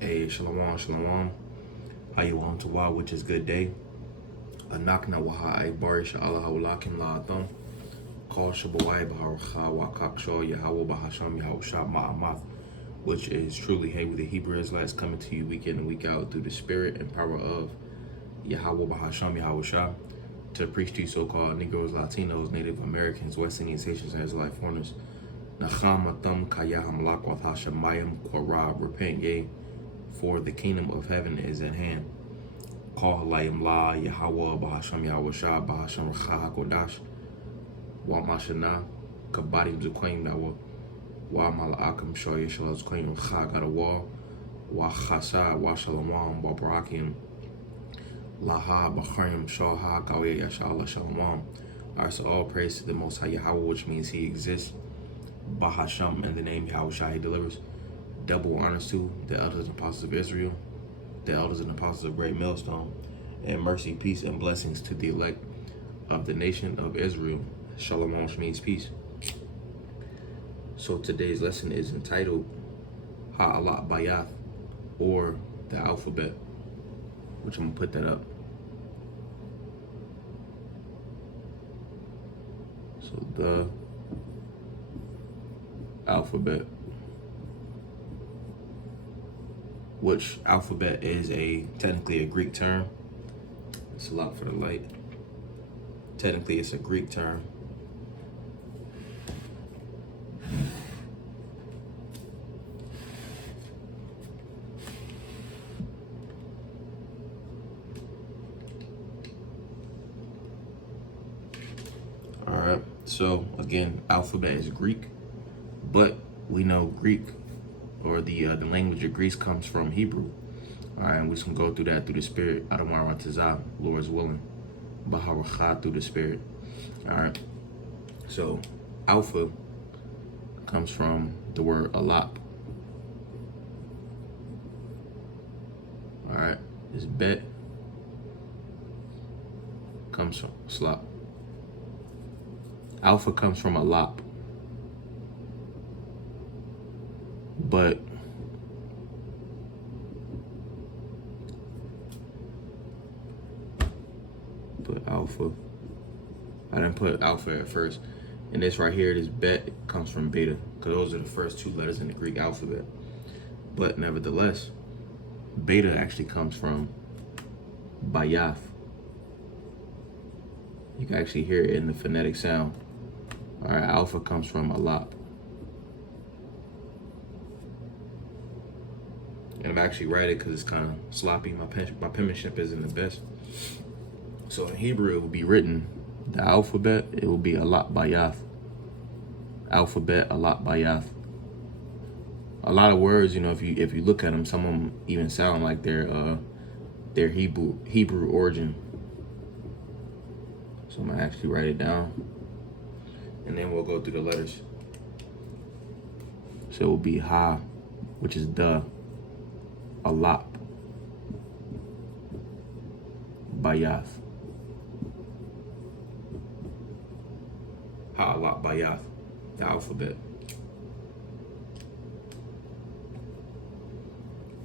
Hey, shalom, shalom. How you on to wow, which is good day. Anakna wa HaAhlapBayath HaAhlapBayath Call Shabawai Baharcha wa Kakshaw Yahweh Bahasham Yahushua Ma'amath, which is truly, hey, we the Hebrew Israelites coming to you week in and week out through the spirit and power of Yahweh Bahasham Yahushua to preach to you so-called Negroes, Latinos, Native Americans, West Indians, Haitians, and Israelite foreigners. Nacham Atam Kaya HaAhlapBayath Hashemayim Korah, repent, yea, for the kingdom of heaven is at hand. Call Halayim La Yahweh Bahasham Yahushua Bahasham Racha HaKodash Wa Mashana Kabadim Zukaim Nawa Wa Malakam Shoya Shalaz Kaim Racha Gadawa Wa Chasa Wa Shalom Wa Barakim Laha Bacharim Shaha Gawe Yashala Shalom. Alright, so all praise to the Most High Yahweh, which means He exists. Bahasham, in the name Yahushua He delivers. Double honors to the elders and apostles of Israel, the elders and apostles of Great Millstone, and mercy, peace, and blessings to the elect of the nation of Israel. Shalom, which means peace. So today's lesson is entitled HaAhlapBayath, or the alphabet, which I'm gonna put that up. So the alphabet, which alphabet is technically a Greek term. It's a lot for the light. Technically, it's a Greek term. All right. So again, alphabet is Greek, but we know Greek, or the language of Greece, comes from Hebrew. All right, and we're just gonna go through that through the spirit. Adamar Tazah, Lord's willing. Baharacha, through the spirit. All right. So alpha comes from the word alap. All right. This bet comes from slop. Alpha comes from alap. But put alpha. I didn't put alpha at first. And this right here, this bet, comes from beta, because those are the first two letters in the Greek alphabet. But nevertheless, beta actually comes from bayath. You can actually hear it in the phonetic sound. All right, alpha comes from alap. And I'm actually writing because it's kind of sloppy. My penmanship isn't the best. So in Hebrew, it will be written, the alphabet, it will be HaAhlapBayath. Alphabet, HaAhlapBayath. A lot of words, you know, if you look at them, some of them even sound like their Hebrew origin. So I'm gonna actually write it down, and then we'll go through the letters. So it will be Ha, which is the. HaAhlapBayath. HaAhlapBayath, the alphabet.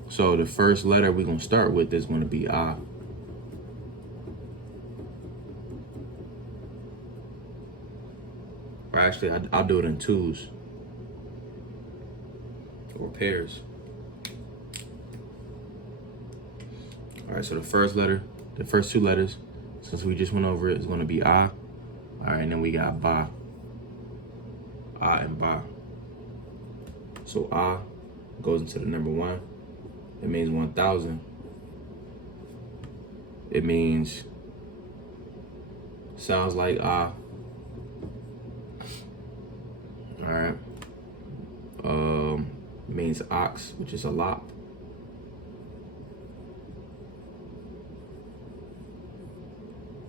So the first letter we're going to start with is going to be A. Or actually, I'll do it in twos or pairs. All right, so the first two letters, since we just went over it, is going to be A. All right, and then we got Ba. A and Ba. So A goes into the number 1. It means 1,000. It means, sounds like A. All right. Means ox, which is a lop.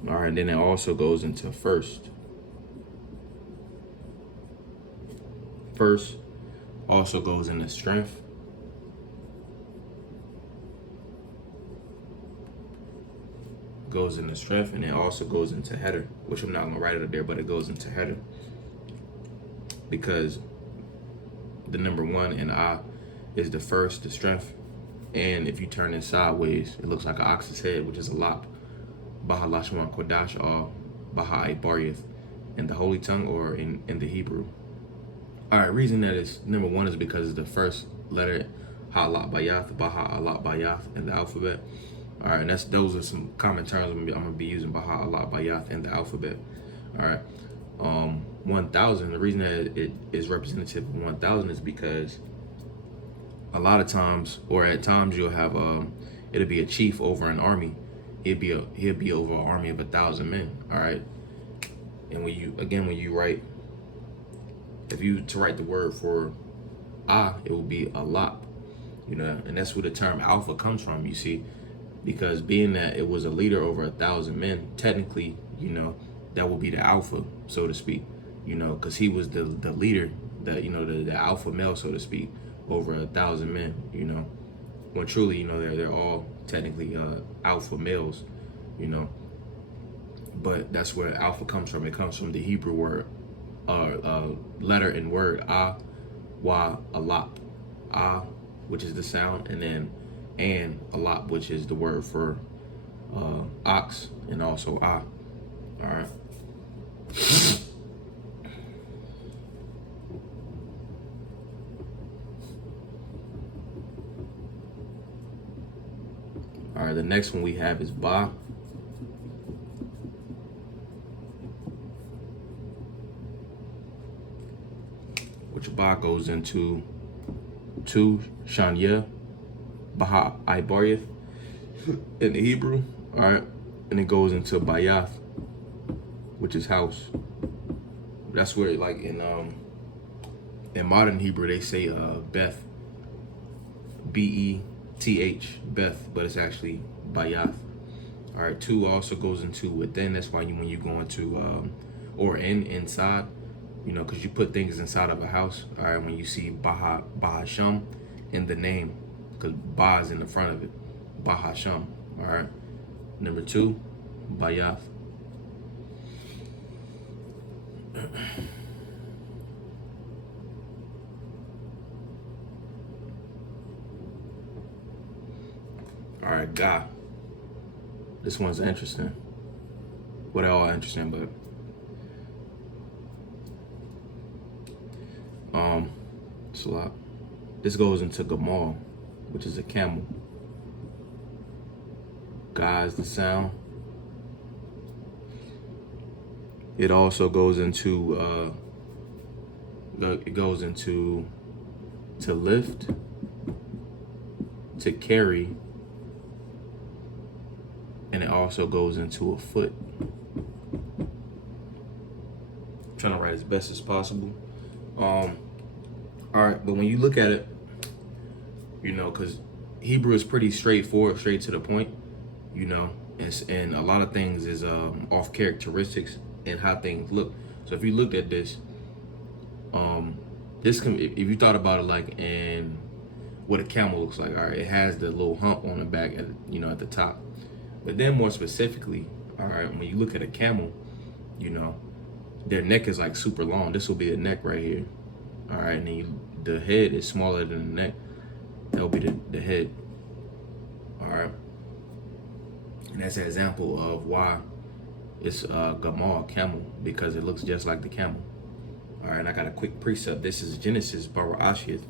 All right, then it also goes into first. First also goes into strength. Goes into strength, and it also goes into header, which I'm not gonna write it up there, but it goes into header because the number 1 in A is the first, the strength, And if you turn it sideways, it looks like an ox's head, which is Alap. HaAhlapBayath Kodash or HaAhlapBayath in the Holy Tongue or in the Hebrew. All right, reason that is number one is because it's the first letter, HaAhlapBayath in the alphabet. All right, and those are some common terms I'm gonna be using HaAhlapBayath in the alphabet. All right, 1,000. The reason that it is representative of 1,000 is because a lot of times, or at times, you'll have it'll be a chief over an army. He'll be over an army of 1,000 men. All right, and when you write, if you to write the word for it will be Alap, and that's where the term alpha comes from. You see, because being that it was a leader over 1,000 men, technically, that would be the alpha, so to speak, because he was the leader, the alpha male, so to speak, over 1,000 men, when truly, they're all technically alpha males, but that's where alpha comes from. It comes from the Hebrew word, letter and word, Alap, which is the sound, and Alap, which is the word for ox, and also All right. All right, the next one we have is Ba. Which Ba goes into Shanya, HaAhlapBayath in the Hebrew. All right, and it goes into Bayath, which is house. That's where, like in modern Hebrew, they say Beth, Beth, Beth, but it's actually Bayath. All right, 2 also goes into within. That's why when you go into or inside, because you put things inside of a house. All right, when you see Bahasham in the name, because Ba is in the front of it, Bahasham. All right, number 2, Bayath. All right, Ga. This one's interesting. Well, they're all interesting, but it's a lot. This goes into Gamal, which is a camel. Ga is the sound. It also goes into to lift, to carry, and it also goes into a foot. I'm trying to write as best as possible. All right, but when you look at it, because Hebrew is pretty straightforward, straight to the point, and a lot of things is off characteristics and how things look. So if you looked at this, if you thought about it like in what a camel looks like, all right, it has the little hump on the back at at the top. But then more specifically, all right, when you look at a camel, their neck is like super long. This will be the neck right here. All right, and then the head is smaller than the neck. That will be the head. All right. And that's an example of why it's Gamal, camel, because it looks just like the camel. All right, and I got a quick precept. This is Genesis Barashith,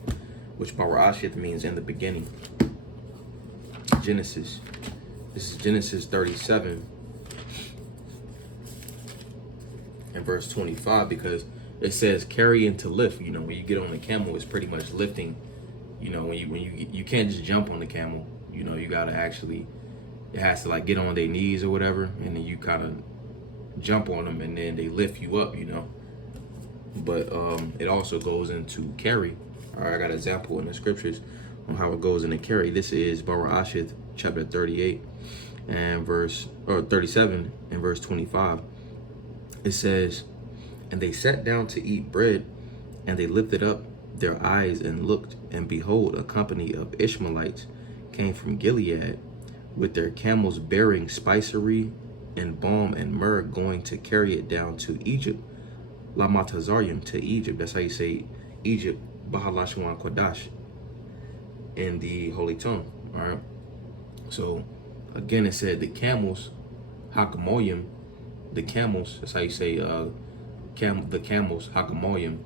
which Barashith means in the beginning. Genesis. This is Genesis 37 and verse 25, because it says carry and to lift. When you get on the camel, it's pretty much lifting. When you can't just jump on the camel. You gotta actually, it has to like get on their knees or whatever, and then you kind of jump on them, and then they lift you up. But it also goes into carry. All right, I got an example in the scriptures on how it goes into carry. This is Barashith chapter 38 and 37 and verse 25. It says, and they sat down to eat bread, and they lifted up their eyes and looked, and behold, a company of Ishmaelites came from Gilead with their camels bearing spicery and balm and myrrh, going to carry it down to Egypt, Lamatazarium, to Egypt. That's how you say Egypt, HaAhlapBayath in the Holy Tongue. All right. So again, it said the camels, hakamoyim, the camels. That's how you say the camels, hakamoyim.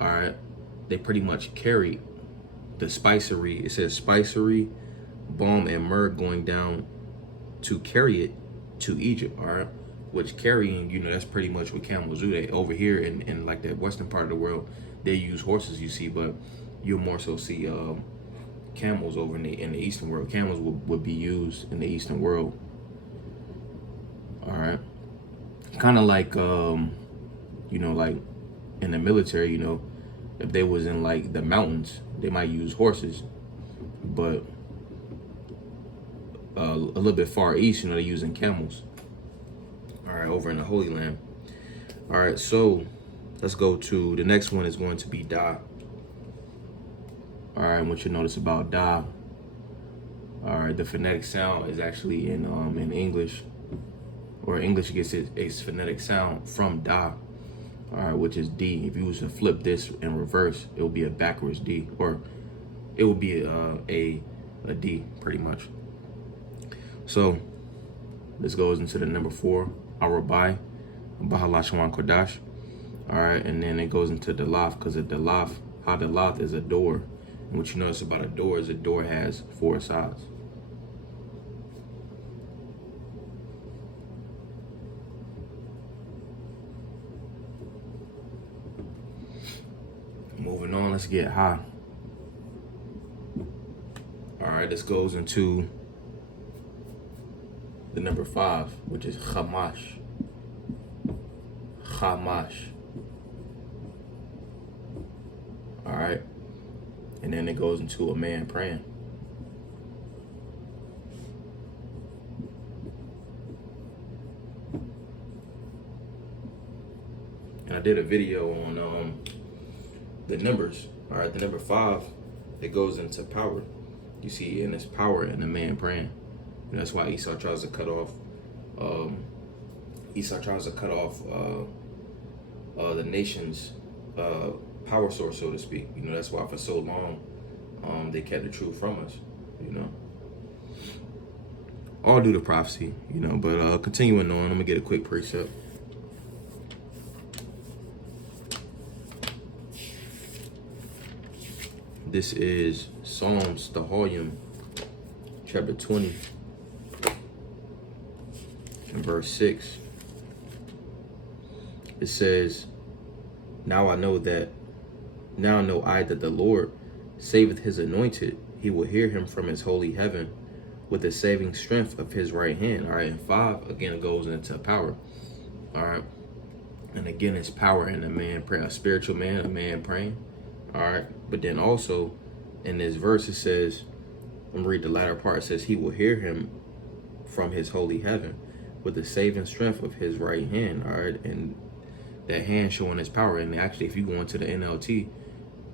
All right. They pretty much carry the spicery. It says spicery, balm, and myrrh going down to carry it to Egypt. All right. Which carrying, that's pretty much what camels do. They over here in like the western part of the world, they use horses, you see, but you'll more so see camels over in the eastern world. Camels would be used in the eastern world. All right. Kind of like like in the military, if they was in like the mountains, they might use horses, but a little bit far east, they're using camels. All right, over in the Holy Land. All right, so let's go to the next one. Is going to be Da. All right, I want you to notice about Da. All right, the phonetic sound is actually in English, or English gets its phonetic sound from Da. All right, which is D. If you was to flip this in reverse, it would be a backwards D, or it would be a D, pretty much. So this goes into the number 4, HaAhlapBayath, Kodash. All right, and then it goes into the Dalaf, because the Dalaf is a door. And what you notice about a door is a door has 4 sides. Moving on, let's get Ha. All right, this goes into the number 5, which is Chamash. Chamash. All right. And then it goes into a man praying. And I did a video on the numbers. All right, the number 5, it goes into power. You see, and it's power in the man praying. And that's why Esau tries to cut off. The nation's power source, so to speak. That's why for so long they kept the truth from us. All due to prophecy. But continuing on, I'm gonna get a quick precept. This is Psalms, the Volume, chapter 20, and verse 6. It says, Now know I that the Lord saveth his anointed. He will hear him from his holy heaven with the saving strength of his right hand. All right, and 5 again goes into power. All right, and again it's power in a man praying, a spiritual man, a man praying. All right, but then also in this verse it says, I'm read the latter part. It says he will hear him from his holy heaven with the saving strength of his right hand. All right, and that hand showing his power. And actually, if you go into the NLT,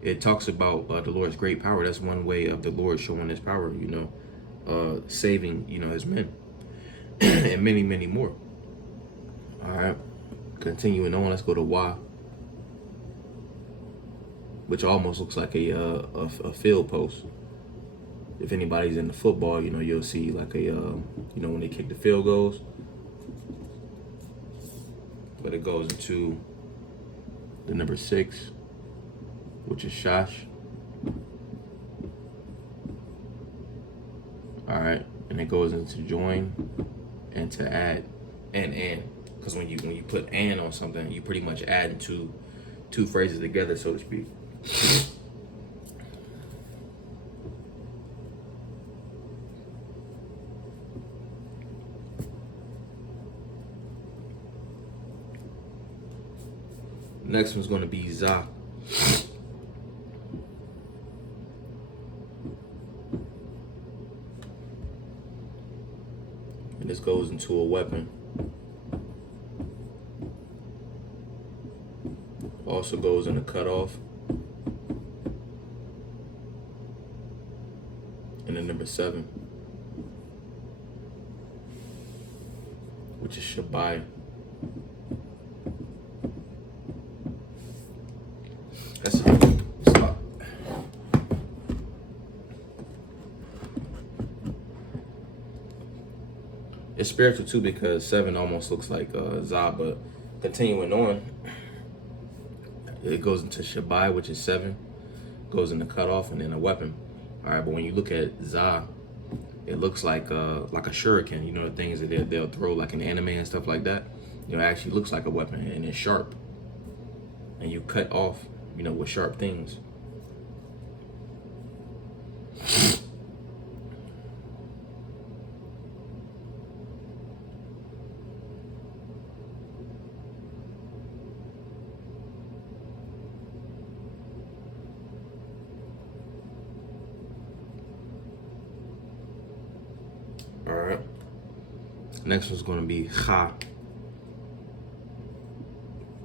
it talks about the Lord's great power. That's one way of the Lord showing his power, saving, his men, and many, many more. All right, continuing on, let's go to Wa, which almost looks like a field post. If anybody's into football, you'll see like when they kick the field goals. But it goes into the number 6, which is Shash. All right, and it goes into join and to add and because when you put and on something, you pretty much add two phrases together, so to speak. Next one's going to be Za. And this goes into a weapon. Also goes in a cutoff. And then number 7, which is Shabai. That's stop. It's spiritual too because 7 almost looks like Zah, but continuing on, it goes into Shabai, which is 7, goes into cutoff, and then a weapon. All right, but when you look at Zah, it looks like a shuriken. You know, the things that they'll throw like in anime and stuff like that. You know, it actually looks like a weapon, and it's sharp. And you cut off, you know, with sharp things. All right. Next one's going to be Ha,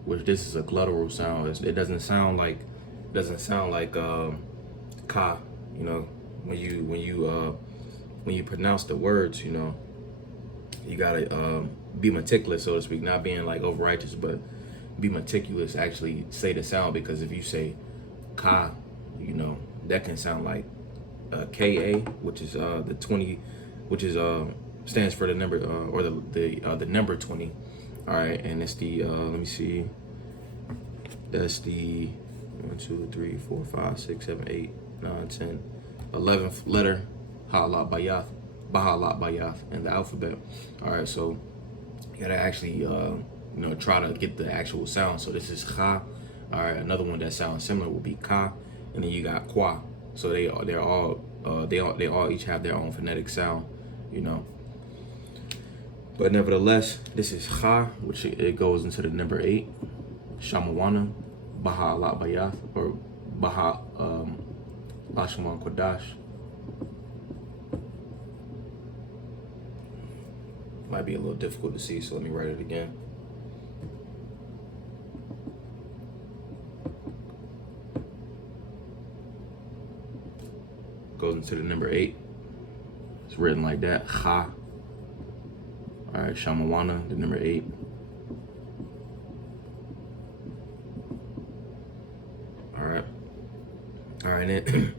which this is a guttural sound. It doesn't sound like Ka. You know, when you pronounce the words, you know, you gotta be meticulous, so to speak, not being like over righteous, but be meticulous. Actually, say the sound, because if you say Ka, you know, that can sound like Ka, which is the 20, which is stands for the number or the number 20. All right, and it's the let me see, that's the 1, 2, 3, 4, 5, 6, 7, 8, 9, 10, 11th letter, HaAhlapBayath in the alphabet. All right, so you gotta actually you know, try to get the actual sound. So this is Ha. All right, another one that sounds similar would be Ka, and then you got Kwa. So they all each have their own phonetic sound, you know. But nevertheless, this is Ha, which it goes into the number 8, Shamawana, HaAhlapBayath, or Baha Lashman Kodash. Might be a little difficult to see, so let me write it again. Goes into the number 8. It's written like that, Ha. All right, Shamawana, the number 8. All right, and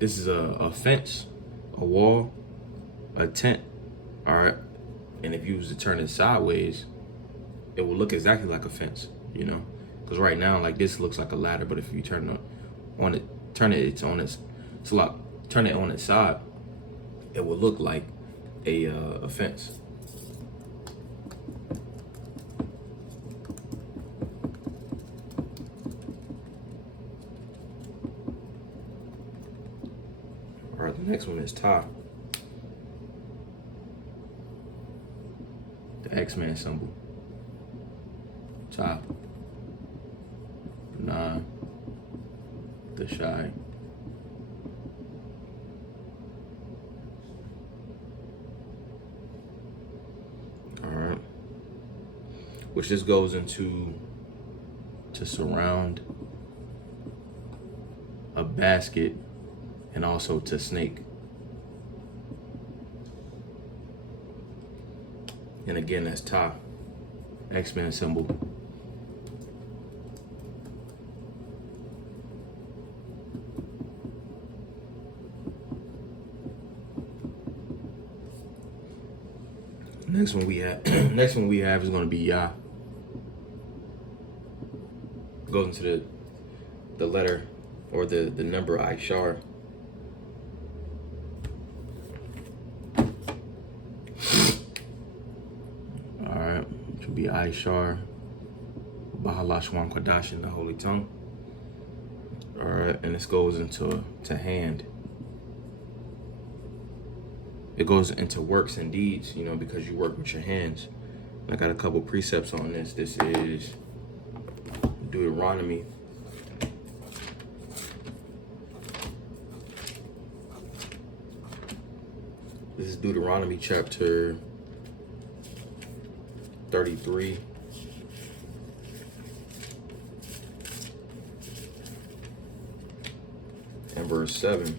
this is a fence, a wall, a tent. All right, and if you was to turn it sideways, it will look exactly like a fence, you know, because right now, like, this looks like a ladder, but if you turn it on its side, it will look like a fence. All right, the next one is Ta, the X-Man symbol. Ta, Nah, the Shy. Which this goes into to surround, a basket, and also to snake. And again, that's Ta, X-Men symbol. Next one we have is going to be Yah. Goes into the letter or the number Ishar. All right, it should be Ishar, Bahalashwan Kodash in the Holy Tongue. All right, and this goes into hand. It goes into works and deeds, you know, because you work with your hands. I got a couple precepts on this. This is Deuteronomy. This is Deuteronomy chapter 33. And verse 7.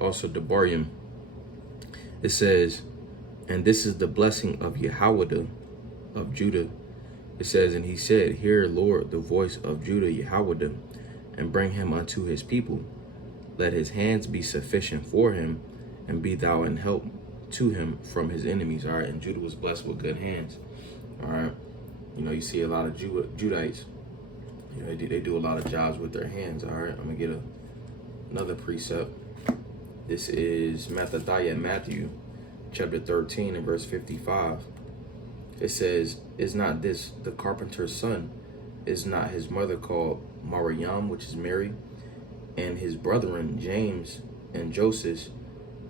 Also Debarim. It says, and this is the blessing of Yahweh of Judah. It says, and he said, hear, Lord, the voice of Judah, Yahweh, and bring him unto his people. Let his hands be sufficient for him, and be thou in help to him from his enemies. All right, and Judah was blessed with good hands. All right, you know, you see a lot of Judites. You know, they do a lot of jobs with their hands. All right, I'm gonna get another precept. This is Matthew chapter 13 and verse 55. It says, "Is not this the carpenter's son? Is not his mother called Mariam, which is Mary, and his brethren James and Joseph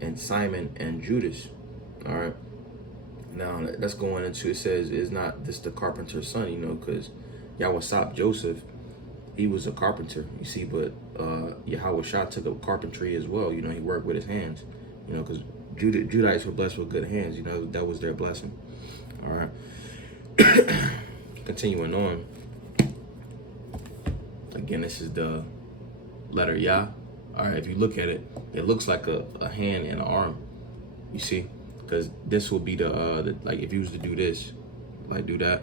and Simon and Judas?" All right. Now that's going into, it says, "Is not this the carpenter's son?" You know, because Yahweh Joseph, he was a carpenter, you see, but Yahweh took up carpentry as well. You know, he worked with his hands, you know, because Judites were blessed with good hands. You know, that was their blessing. All right. Continuing on. Again, this is the letter Yah. All right, if you look at it, it looks like a hand and an arm, you see, because this will be the like if you was to do this, like do that,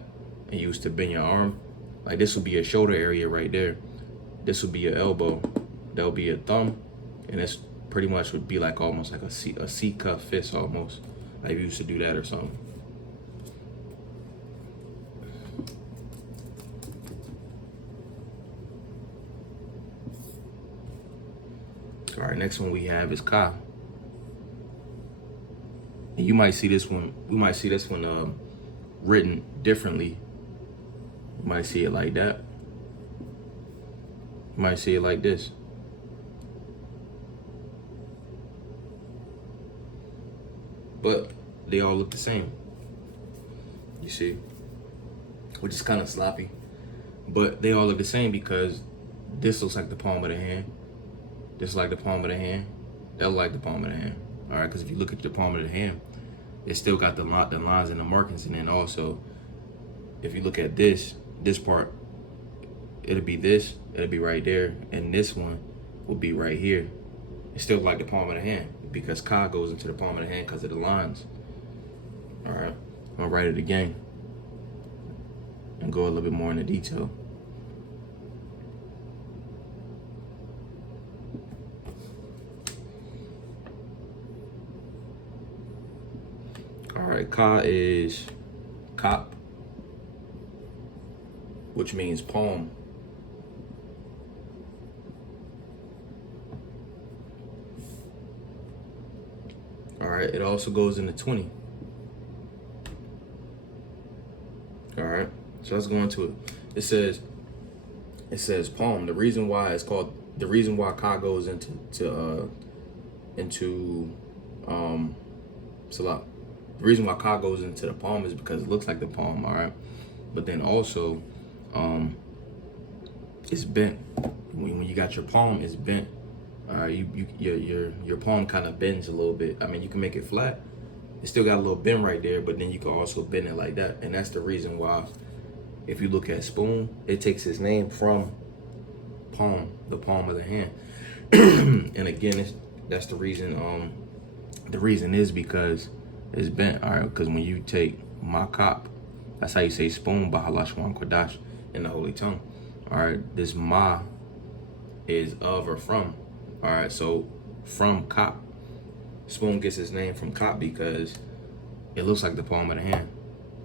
and you was to bend your arm, like this will be a shoulder area right there. This will be your elbow. That'll be your thumb, and this pretty much would be like almost like a C cup fist almost, like if you used to do that or something. All right, next one we have is Ka. And you might see this one, we might see this one written differently. You might see it like that. You might see it like this. But they all look the same, you see, which is kind of sloppy. But they all look the same because this looks like the palm of the hand. This is like the palm of the hand. That look like the palm of the hand. All right, because if you look at the palm of the hand, it still got the lines and the markings. And then also, if you look at this part, it'll be this. It'll be right there. And this one will be right here. It's still like the palm of the hand because Ka goes into the palm of the hand because of the lines. All right, I'm going to write it again and go a little bit more into detail. All right, Ka is Kop, which means palm. All right, it also goes into 20. All right, so let's go into it. It says palm. The reason why Ka goes into Salah. The reason why Ka goes into the palm is because it looks like the palm, all right? But then also, it's bent. When you got your palm, it's bent. All right, your palm kind of bends a little bit. I mean, you can make it flat. It still got a little bend right there, but then you can also bend it like that. And that's the reason why, if you look at spoon, it takes its name from palm, the palm of the hand. And again, that's the reason. The reason is because it's bent, all right? Because when you take makop, that's how you say spoon, Bahalash Kodash, in the Holy Tongue. All right, this ma is of or from. All right, so from Kop. Spoon gets its name from Kop because it looks like the palm of the hand.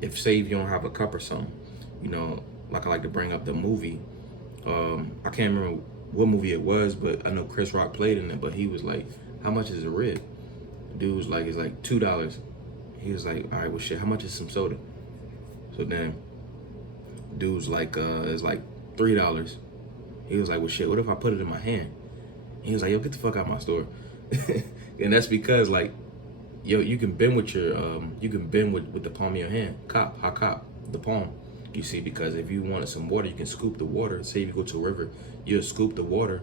If say if you don't have a cup or something, you know, like I like to bring up the movie. I can't remember what movie it was, but I know Chris Rock played in it, but he was like, "How much is a rib?" Dude was like, "It's like $2." He was like, "All right, well shit, how much is some soda?" So then dude's like, it's like $3. He was like, "Well shit, what if I put it in my hand?" He was like, "Yo, get the fuck out of my store." And that's because like, yo, you can bend with your with the palm of your hand. Kop, the palm. You see, because if you wanted some water, you can scoop the water. Say if you go to a river, you'll scoop the water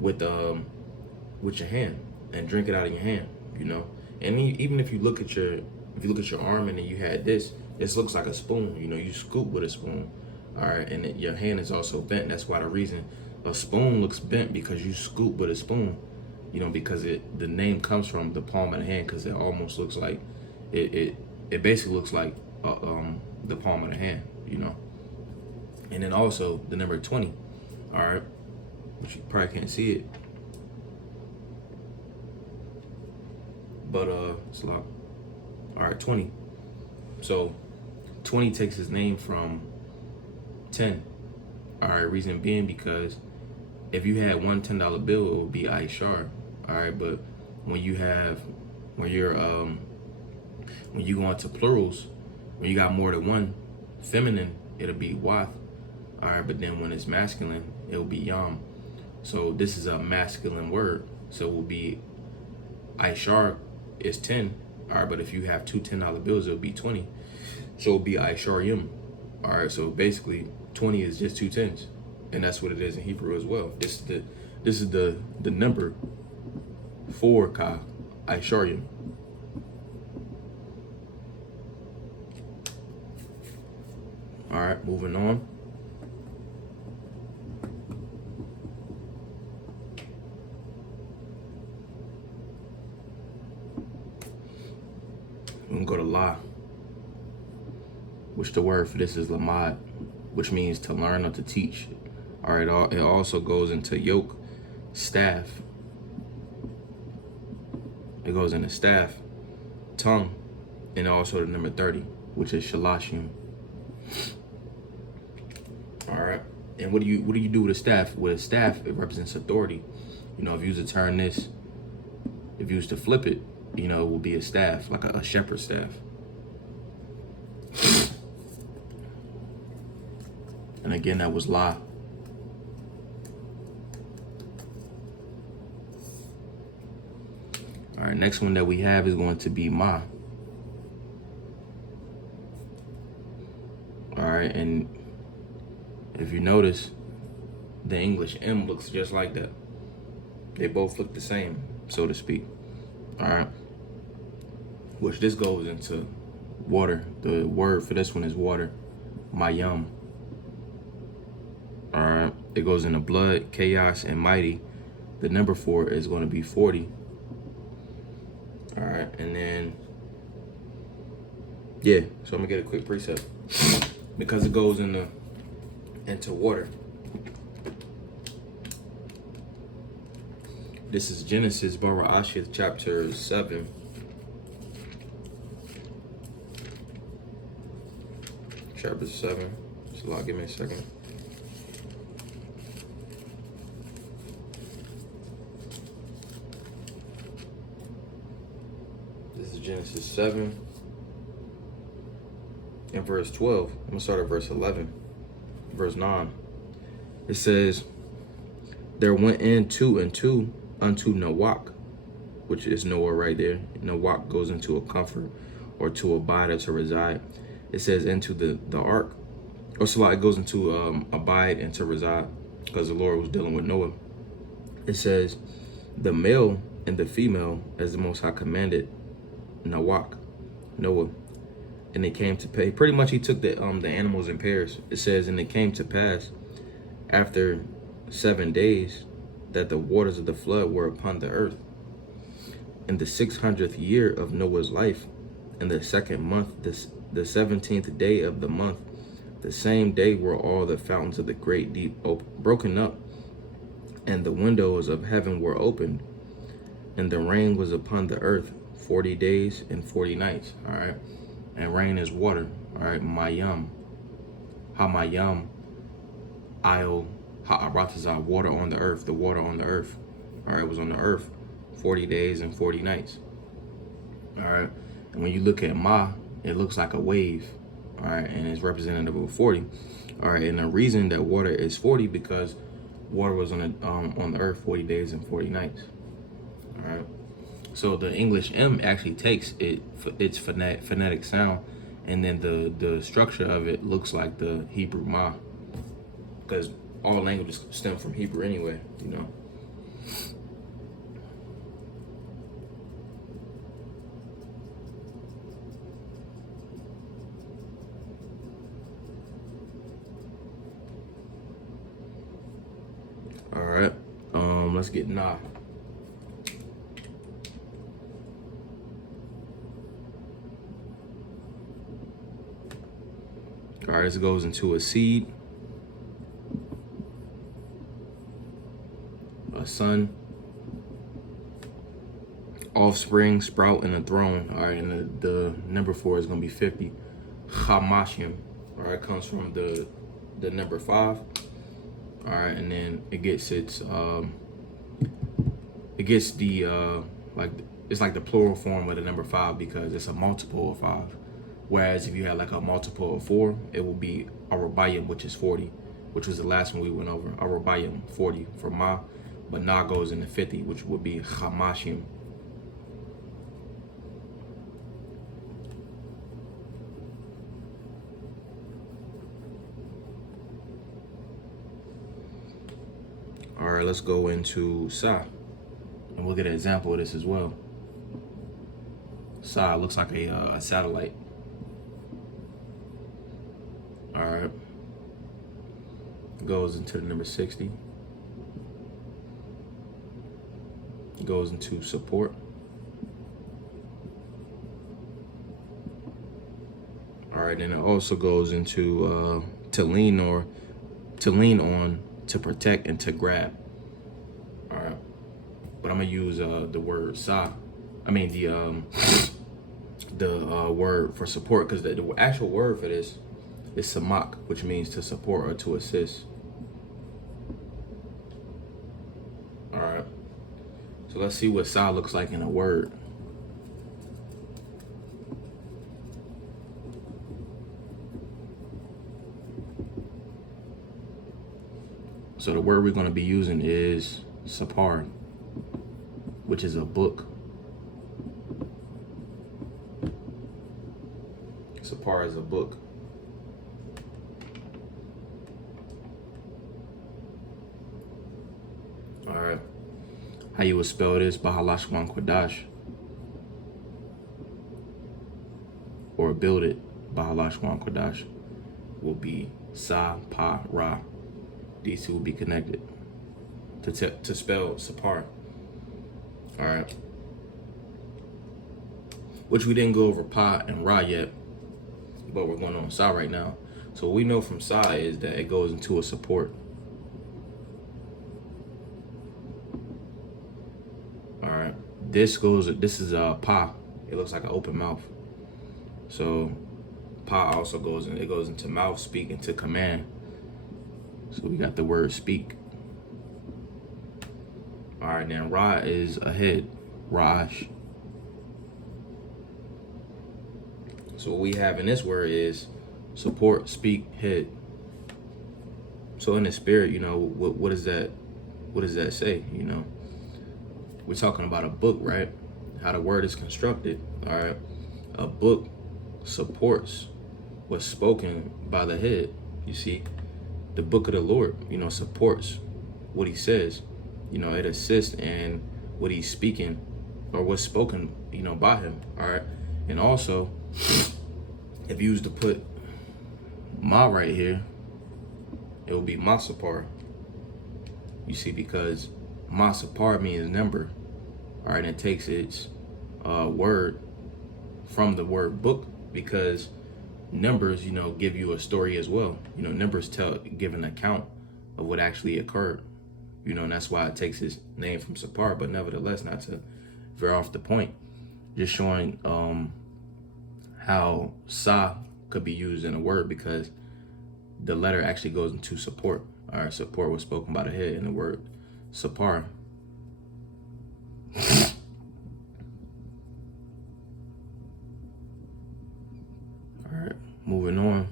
with your hand and drink it out of your hand, you know. And even if you look at your arm and then you had this looks like a spoon, you know, you scoop with a spoon. All right, and your hand is also bent. That's why the reason a spoon looks bent, because you scoop with a spoon, you know, because the name comes from the palm of the hand, because it almost looks like it basically looks like the palm of the hand, you know. And then also the number 20, all right, which you probably can't see it, but it's like All right, 20. So 20 takes its name from 10. All right, reason being because if you had one $10 bill, it would be Aishar. All right, but when you have, when you're, when you go into plurals, when you got more than one feminine, it'll be Wath. All right, but then when it's masculine, it'll be Yam. So this is a masculine word. So it will be Aishar is 10. All right, but if you have two $10 bills, it'll be 20. So it'll be Aishar Yim. All right, so basically 20 is just two tens. And that's what it is in Hebrew as well. This is the number for Ka, Aishar Yim. All right, moving on. We're gonna go to La, which the word for this is lamad, which means to learn or to teach. All right, it also goes into yoke, staff. It goes into staff, tongue, and also the number 30, which is shalashim. All right, and what do you do with a staff? With a staff, it represents authority. You know, if you was to turn this, if you was to flip it, you know, it would be a staff, like a shepherd's staff. And again, that was La. All right, next one that we have is going to be Ma. All right, and if you notice, the English M looks just like that. They both look the same, so to speak. All right, which this goes into water. The word for this one is water, Mayam. All right, it goes into blood, chaos, and mighty. The number 4 is going to be 40. All right, and then, yeah, so I'm gonna get a quick precept because it goes into water. This is Genesis, Barashith, chapter 7. Chapter 7. So give me a second. This is Genesis 7 and verse 12. I'm gonna start at verse 11. Verse 9. It says, there went in two and two unto Nawak, which is Noah right there. Nawak goes into a comfort or to abide or to reside. It says into the ark. Or so it goes into abide and to reside, because the Lord was dealing with Noah. It says the male and the female, as the Most High commanded Nawak, Noah, and it came to pay. Pretty much he took the animals in pairs. It says, and it came to pass after 7 days that the waters of the flood were upon the earth. In the 600th year of Noah's life, in the 2nd month, the 17th day of the month, the same day were all the fountains of the great deep broken up, and the windows of heaven were opened, and the rain was upon the earth 40 days and 40 nights. All right, and rain is water. All right, Mayam, Hamayam, I'll HaAhlapBayath, water on the earth. The water on the earth. All right, it was on the earth 40 days and 40 nights. All right, and when you look at Ma, it looks like a wave. All right, and it's representative of 40. All right, and the reason that water is 40 because water was on the earth 40 days and 40 nights. All right, so the English M actually takes its phonetic sound, and then the structure of it looks like the Hebrew Ma, because all languages stem from Hebrew anyway, you know. All right, let's get Na. All right, this goes into a seed, a son, offspring, sprout, and a throne. All right, and the number 4 is gonna be 50. Hamashim. All right, comes from the number 5. All right, and then it gets the like, it's like the plural form of the number 5 because it's a multiple of 5. Whereas if you had like a multiple of 4, it will be HaAhlapBayath, which is 40, which was the last one we went over. HaAhlapBayath, 40 for Ma, but Na goes into 50, which would be Hamashim. All right, let's go into Sa, and we'll get an example of this as well. Sa looks like a satellite. All right, goes into the number 60. Goes into support. All right, and it also goes into to lean on, to protect, and to grab. All right, but I'm gonna use the word Sa. I mean the word for support, because the actual word for this is samak, which means to support or to assist. All right, so let's see what Sa looks like in a word. So the word we're going to be using is sapar, which is a book. Sapar is a book. All right. How you would spell this? Bahalashwan Kodash. Or build it. Bahalashwan Kodash will be Sa Pa Ra. These two will be connected to spell sapar. All right. Which we didn't go over Pa and Ra yet, but we're going on Sa right now. So what we know from Sa is that it goes into a support. All right. This is Pa. It looks like an open mouth. So Pa also goes into mouth, speak, into command. So we got the word speak. All right, then Ra is a head, Raj. So what we have in this word is support, speak, head. So in the spirit, what does that say? We're talking about a book, right? How the word is constructed. All right, a book supports what's spoken by the head. You see, the book of the Lord, supports what he says. It assists in what he's speaking or what's spoken, by him. All right. And also, if you was to put Ma right here, it will be Masapar. You see, because Masapar means number. All right. And it takes its word from the word book, because numbers, give you a story as well. Numbers give an account of what actually occurred. And that's why it takes its name from Sapar. But nevertheless, not to veer off the point, just showing how Sa could be used in a word, because the letter actually goes into support. All right, support was spoken by the head in the word Sapar. All right, moving on.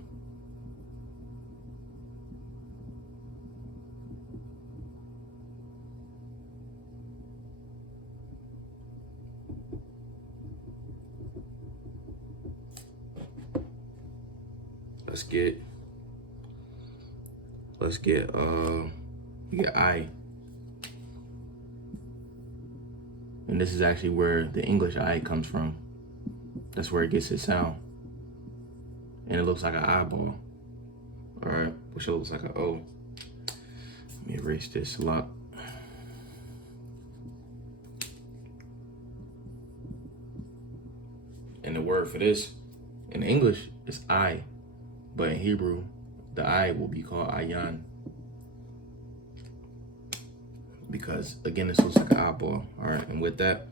Let's get we get I. And this is actually where the English I comes from. That's where it gets its sound. And it looks like an eyeball. All right, which looks like an O. Let me erase this a lot. And the word for this in English is I, but in Hebrew, the I will be called ayan. Because again, this looks like an eyeball. All right, and with that,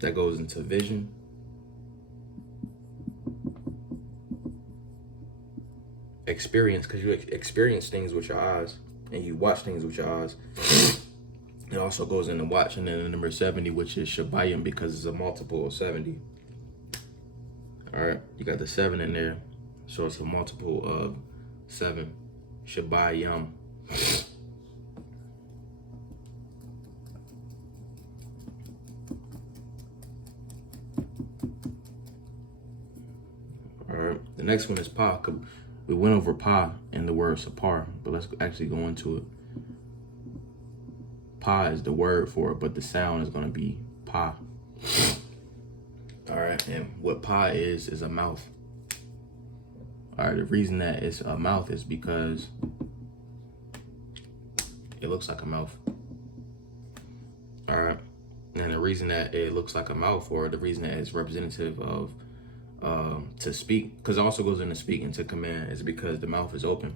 That goes into vision. Experience, because you experience things with your eyes and you watch things with your eyes. It also goes into watch, and then the number 70, which is Shabayim, because it's a multiple of 70. All right, you got the 7 in there, so it's a multiple of 7. Shabayim. All right, the next one is Pa. We went over Pa and the word sapar, but let's actually go into it. Pa is the word for it, but the sound is going to be Pa. All right, and what Pa is a mouth. All right, the reason that it's a mouth is because it looks like a mouth. All right, and the reason that it looks like a mouth, or the reason that it's representative of to speak, because it also goes into speaking, to command, is because the mouth is open.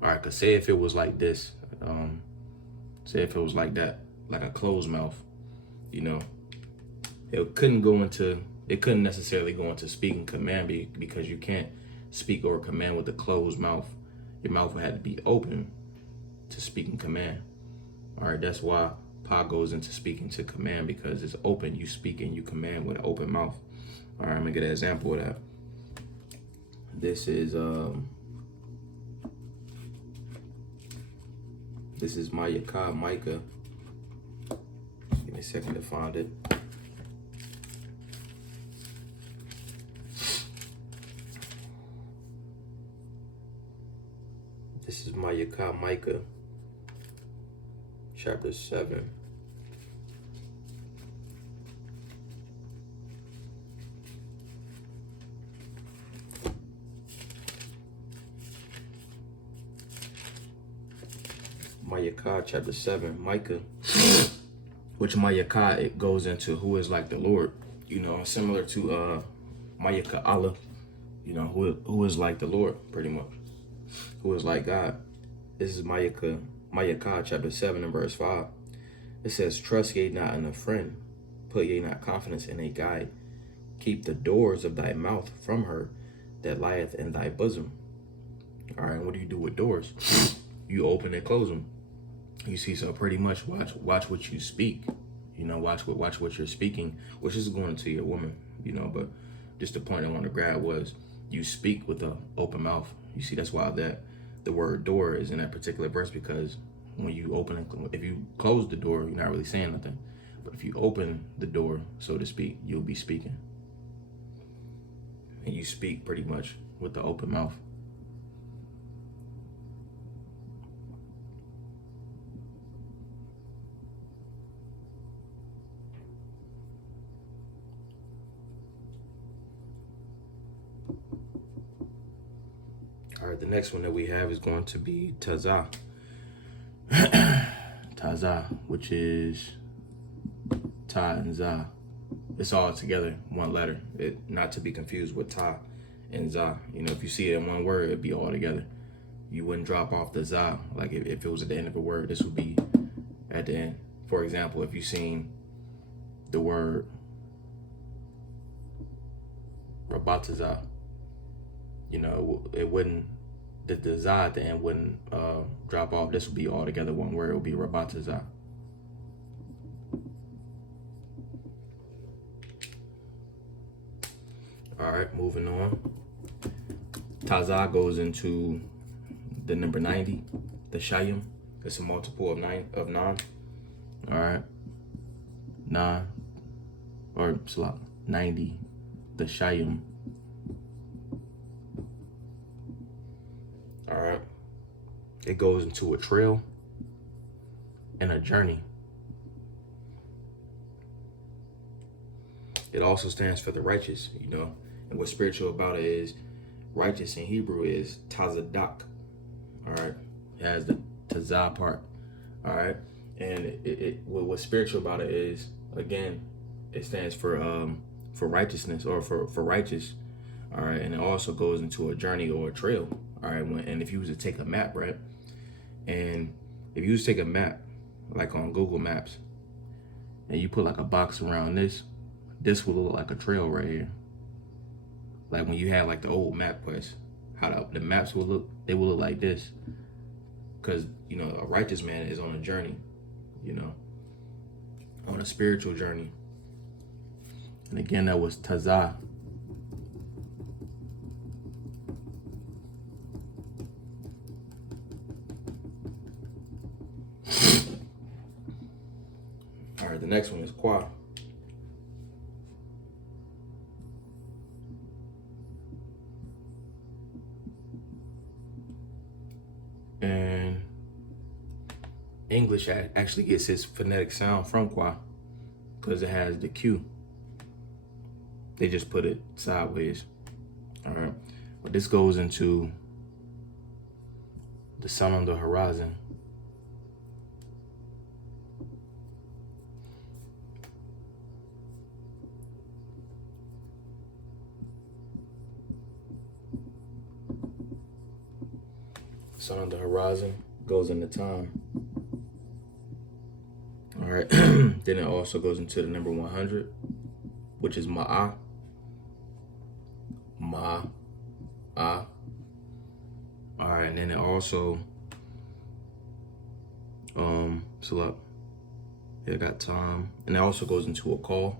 All right, because say if it was like this, say if it was like that, like a closed mouth, you know, it couldn't necessarily go into speaking command, because you can't speak or command with a closed mouth. Your mouth would have to be open to speaking command. All right, that's why Pa goes into speaking to command, because it's open. You speak and you command with an open mouth. All right, I'm gonna get an example of that. This is Mayaka, Micah. Give me a second to find it. This is Mayaka, Micah, chapter 7. Mayaka, chapter 7, Micah, which Mayaka, it goes into who is like the Lord, you know, similar to Mayaka Allah, you know, who is like the Lord, pretty much, who is like God. This is Mayaka, chapter 7 and verse 5. It says, trust ye not in a friend, put ye not confidence in a guide. Keep the doors of thy mouth from her that lieth in thy bosom. All right, what do you do with doors? You open and close them. You see, so pretty much watch what you speak. You know, watch what you're speaking, which is going to your woman, you know, but just the point I want to grab was you speak with an open mouth. You see, that's why the word door is in that particular verse, because when you open and if you close the door, you're not really saying nothing. But if you open the door, so to speak, you'll be speaking. And you speak pretty much with the open mouth. All right, the next one that we have is going to be Tazah. Tazah, which is Ta and Zah. It's all together, one letter. Not to be confused with Ta and Zah. You know, if you see it in one word, it'd be all together. You wouldn't drop off the Zah. Like if it was at the end of a word, this would be at the end. For example, if you've seen the word Rabatazah, you know, it wouldn't, the Zah at the end wouldn't drop off. This would be all together one word. It would be Rabatazah. All right, moving on. Tazah goes into the number 90, the Shayim. It's a multiple of 9. All right, 9 or 90, the Shayim. All right, it goes into a trail and a journey. It also stands for the righteous, you know. And what's spiritual about it is righteous in Hebrew is tazadak. All right, it has the tazah part. All right, and what's spiritual about it is, again, it stands for righteousness, or for righteous. All right, and it also goes into a journey or a trail. All right, and if you was to take a map, right, and if you was to take a map, like on Google Maps, and you put like a box around this will look like a trail right here. Like when you have like the old MapQuest, how the maps will look, they will look like this. Because, you know, a righteous man is on a journey, you know, on a spiritual journey. And again, that was Tazah. All right, the next one is Kwa. And English actually gets its phonetic sound from Kwa because it has the Q. They just put it sideways. All right, but this goes into the sun on the horizon. Sun on the horizon goes into time. All right, then it also goes into the number 100, which is Ma'ah. Ma'ah. All right, and then it also, so look, it got time, and it also goes into a call.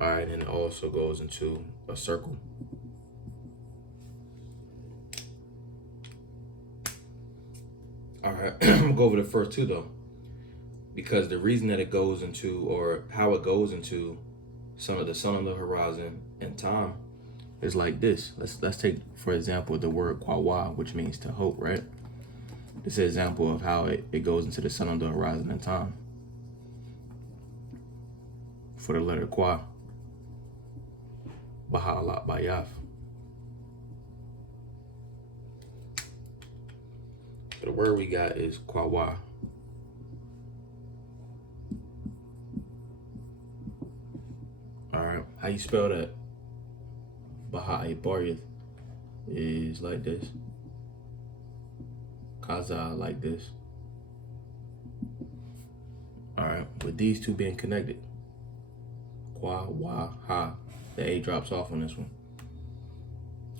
All right, and it also goes into a circle. All right, I'm gonna go over the first two though, because the reason that it goes into, or how it goes into the sun on the horizon and time is like this. Let's take, for example, the word Kwawa, which means to hope, right? This is an example of how it goes into the sun on the horizon and time. For the letter Kwa, HaAhlapBayath. So the word we got is Kwawa. All right, how you spell that? HaAhlapBayath is like this. Kaza like this. All right, with these two being connected, Kwa, Wa, Ha, the A drops off on this one.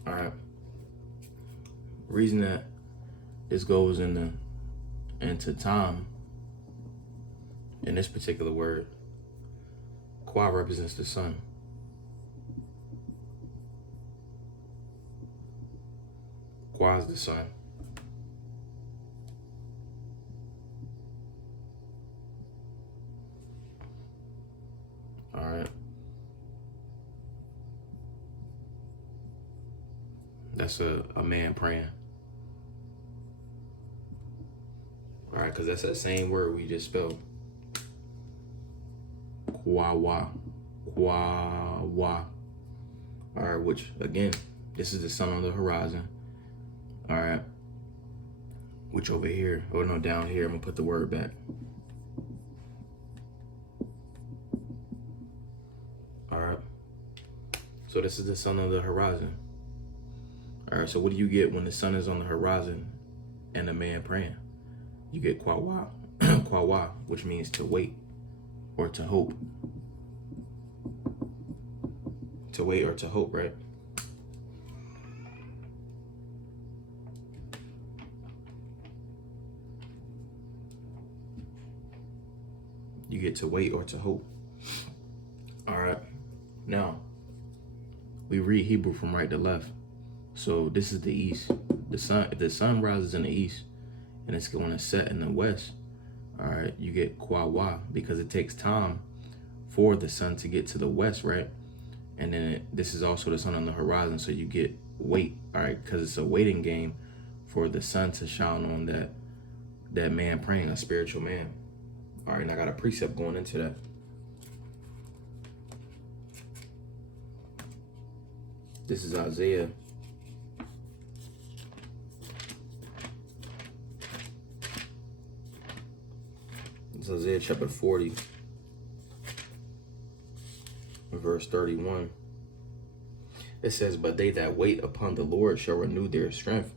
All right. Reason that this goes into time in this particular word, Kwa represents the sun. Kwa is the sun. All right. That's a man praying. All right, because that's that same word we just spelled. Kwawa. Kwawa. All right, which, again, this is the sun on the horizon. All right. Which over here, or no, down here, I'm going to put the word back. All right. So this is the sun on the horizon. All right, so what do you get when the sun is on the horizon and a man praying? You get Kwawa, Kwawa, which means to wait or to hope. To wait or to hope, right? You get to wait or to hope. All right. Now, we read Hebrew from right to left. So this is the east. If the sun rises in the east and it's going to set in the west, all right, you get Kwawa, because it takes time for the sun to get to the west, right? And then this is also the sun on the horizon, so you get wait, all right, because it's a waiting game for the sun to shine on that man praying, a spiritual man. All right, and I got a precept going into that. This is Isaiah. It's Isaiah chapter 40, verse 31. It says, but they that wait upon the Lord shall renew their strength.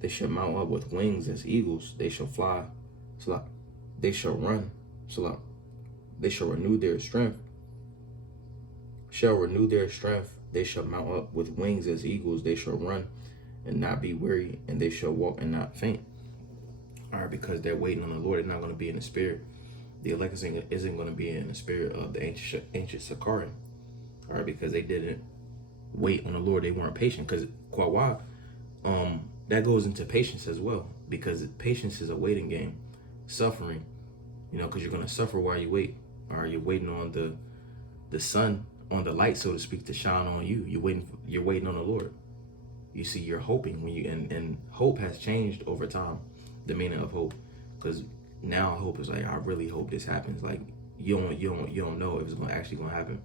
They shall mount up with wings as eagles. They shall fly. Salah. They shall run. Salah. They shall renew their strength. Shall renew their strength. They shall mount up with wings as eagles. They shall run and not be weary, and they shall walk and not faint. All right, because they're waiting on the Lord. They're not going to be in the spirit. The elect isn't going to be in the spirit of the ancient Sakarim. All right, because they didn't wait on the Lord. They weren't patient. Because Kwawa, that goes into patience as well. Because patience is a waiting game. Suffering, because you're going to suffer while you wait. All right, you're waiting on the sun, on the light, so to speak, to shine on you. You're waiting on the Lord. You see, you're hoping and hope has changed over time. The meaning of hope, because now hope is like, I really hope this happens. Like you don't know if it's actually going to happen.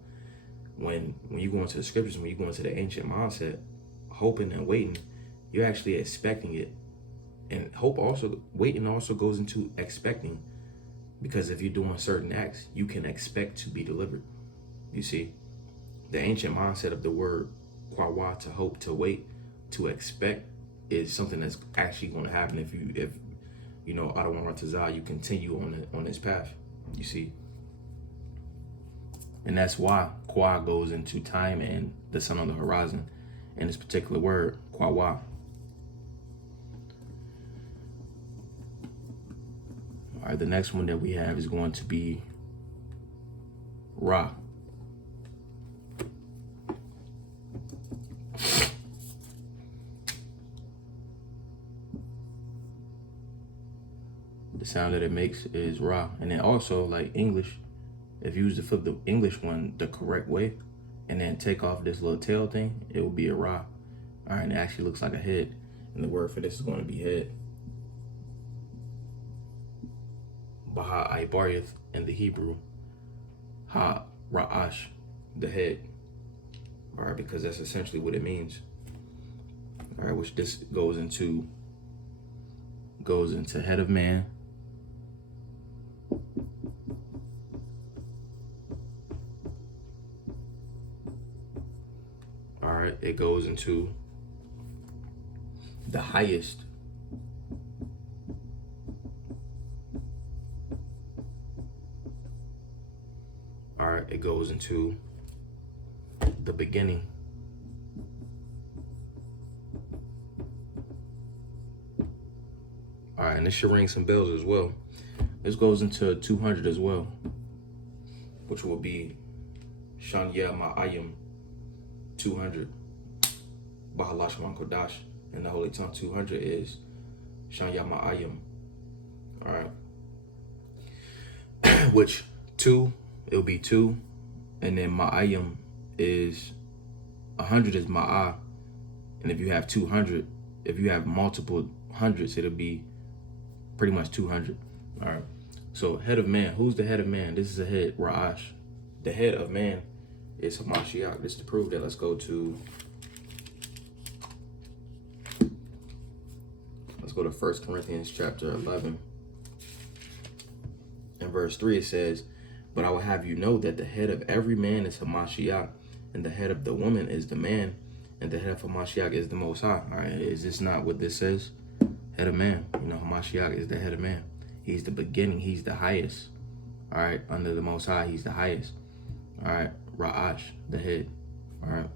When you go into the scriptures, when you go into the ancient mindset, hoping and waiting, you're actually expecting it. And waiting also goes into expecting, because if you're doing certain acts, you can expect to be delivered. You see, the ancient mindset of the word kwawa, to hope, to wait, to expect, is something that's actually going to happen if Adawan Ratazah, you continue on this path. You see, and that's why Kwa goes into time and the sun on the horizon, and this particular word Kwawa. All right, the next one that we have is going to be Ra. The sound that it makes is Ra. And then also, like English, if you use to flip the English one the correct way and then take off this little tail thing, it will be a Ra. All right, and it actually looks like a head. And the word for this is going to be head. HaAhlapBayath in the Hebrew. Ha-Ra'ash, the head. All right, because that's essentially what it means. All right, which this goes into head of man. All right, it goes into the highest. All right, it goes into the beginning. All right, and this should ring some bells as well. This goes into 200 as well, which will be Shanya Ma'ayim 200. Bahalash Kodash in the Holy Tongue. 200 is Shanya Ma'ayim. All right. Which it'll be 2. And then Ma'ayim is 100 is Ma'ah. And if you have 200, if you have multiple hundreds, it'll be pretty much 200. All right. So head of man. Who's the head of man? This is a head, Ra'ash. The head of man is Hamashiach. Just to prove that, let's go to 1 Corinthians chapter 11. In verse 3 it says, but I will have you know that the head of every man is Hamashiach, and the head of the woman is the man, and the head of Hamashiach is the Most High. All right, is this not what this says? Head of man. Hamashiach is the head of man. He's the beginning. He's the highest. All right, under the Most High, he's the highest. All right, Ra'ash, the head. All right.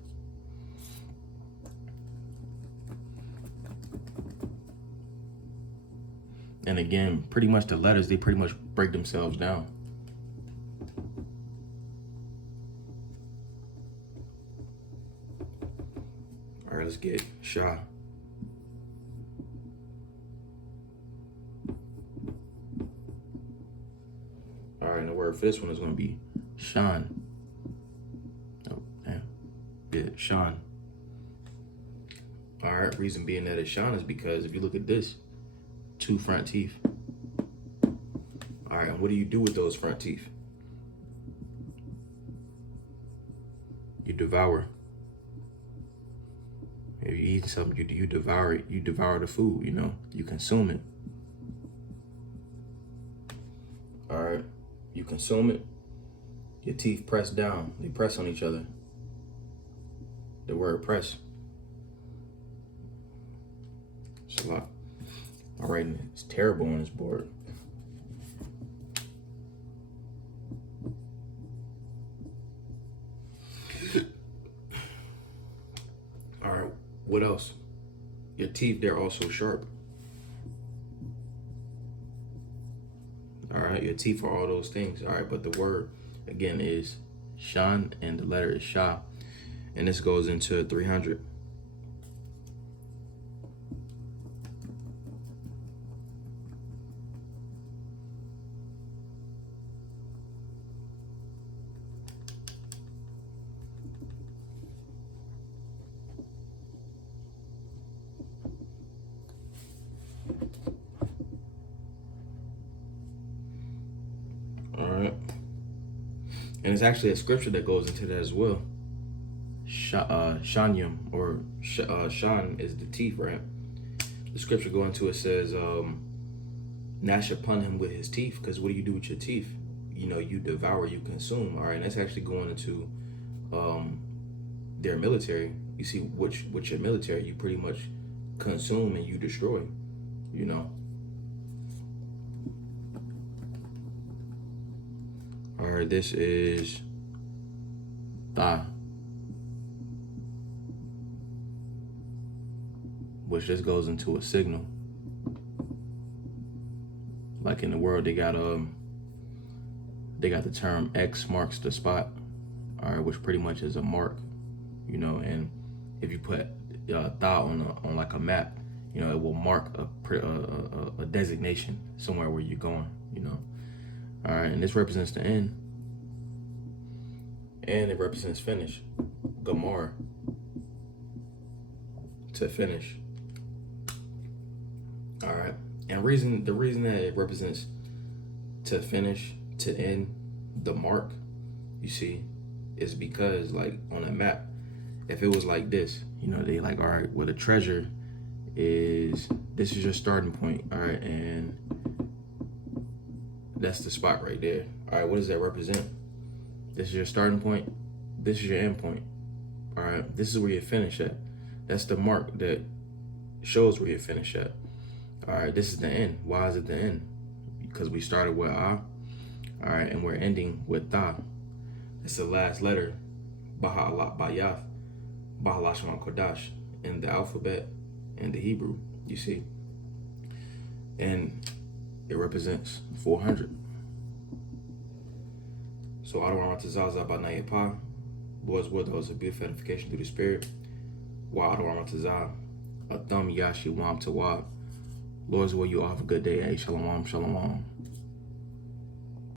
And again, pretty much the letters, they pretty much break themselves down. All right, let's get Shah. All right, and the word for this one is going to be Shan. Oh, damn. Yeah, Shan. All right, reason being that it's Shan is because if you look at this, 2 front teeth. All right, and what do you do with those front teeth? You devour. If you eat something, you devour it. You devour the food, you consume it. All right, you consume it. Your teeth press down. They press on each other. The word press. It's a lot. My writing is terrible on this board. All right, what else? Your teeth, they're also sharp. All right, your teeth are all those things. All right, but the word, again, is shan, and the letter is sha. And this goes into 300. All right. And it's actually a scripture that goes into that as well. Shanyam, or Shan is the teeth, right? The scripture going to it says, gnash upon him with his teeth, because what do you do with your teeth? You know, you devour, you consume. All right, and that's actually going into their military. You see, with your military, you pretty much consume and you destroy, you know. All right, this is Tha, which just goes into a signal. Like in the world, they got the term X marks the spot, all right, which pretty much is a mark, you know. And if you put Tha on like a map, you know, it will mark a designation somewhere where you're going, you know. All right, and this represents the end, and it represents finish, Gamar, to finish. All right, and the reason that it represents to finish, to end, the mark, you see, is because, like, on a map, if it was like this, you know, they like, all right, well, the treasure is, this is your starting point, all right, and that's the spot right there. All right, what does that represent? This is your starting point. This is your end point. All right, this is where you finish at. That's the mark that shows where you finish at. All right, this is the end. Why is it the end? Because we started with A, all right, and we're ending with Tha. It's the last letter, HaAhlapBayath, Baha'u'llah Kodash, in the alphabet in the Hebrew, you see. And it represents 400. So HaAhlapBayath Tazaza Banayapa, Lord's will, those a beautiful edification through the Spirit. Wa HaAhlapBayath Tazah, Atham Yashi Wam Tawab. Lord's will, you all have a good day. Hey, shalom, shalom.